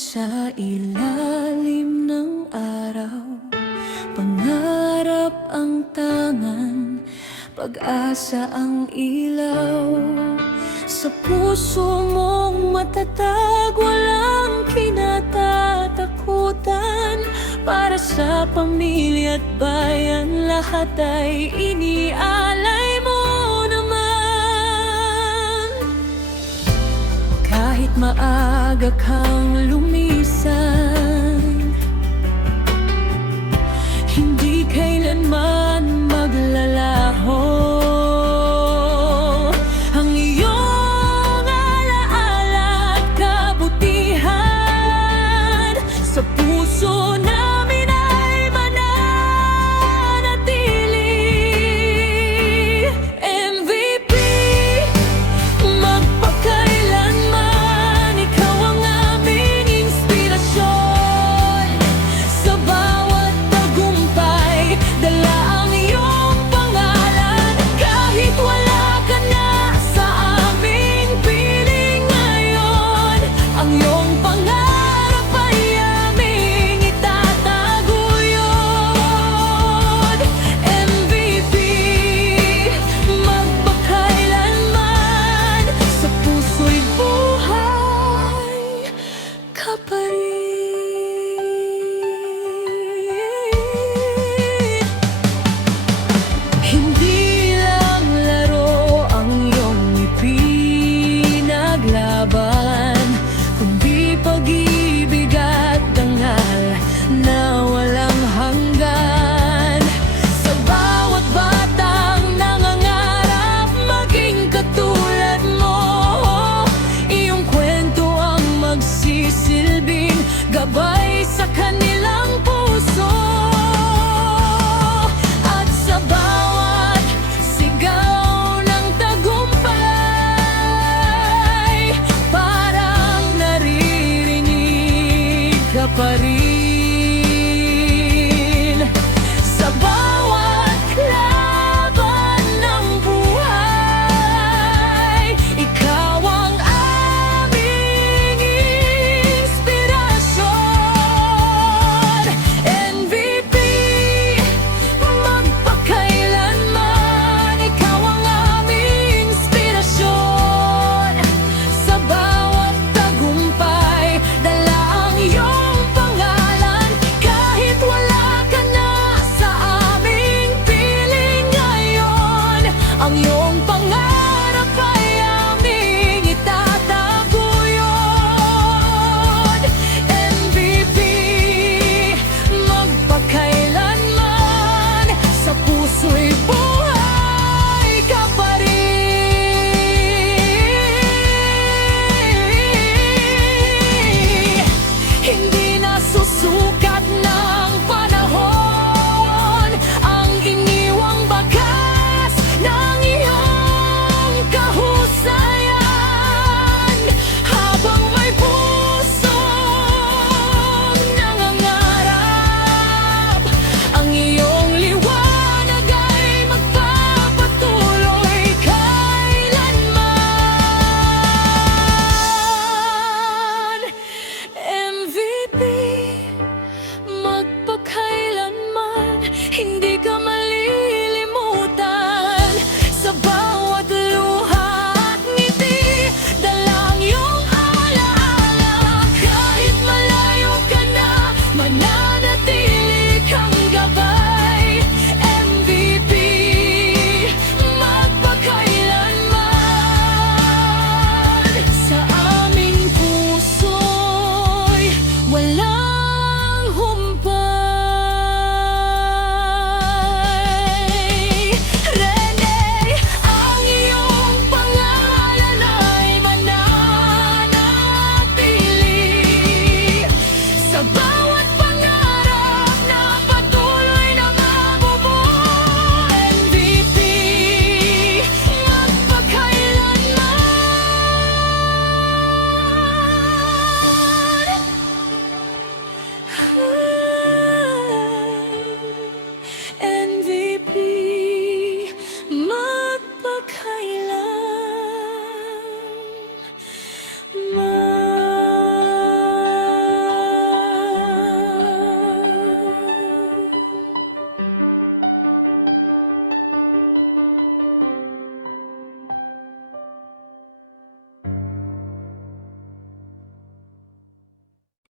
sa ilalim ng araw. Pangarap ang tangan, pag-asa ang ilaw. Sa puso mong matatag, walang kinatatakutan. Para sa pamilya at bayan, lahat ay inialay mo naman. Kahit maaga kang lumisan, hindi kailanman maglalaho ang iyong alaala at kabutihan. Sa puso namin ay mananatili. MVP, magpakailanman ikaw ang aming inspirasyon. Sa bawat tagumpay, dala ang iyong pangalan. Kahit wala ka na sa aming piling ngayon, ang iyong pangarap ay aming itataguyod. MVP, magpakailanman, sa puso'y buhay ka pa rin. Hindi lang laro ang iyong ipinaglaban, kundi pag-ibig at dangal na walang hanggan. Sa bawat batang nangangarap maging katulad mo, iyong kwento ang magsisilbing gabay sa kanilang puso. At sa bawat sigaw ng tagumpay, parang naririnig ka pa rin.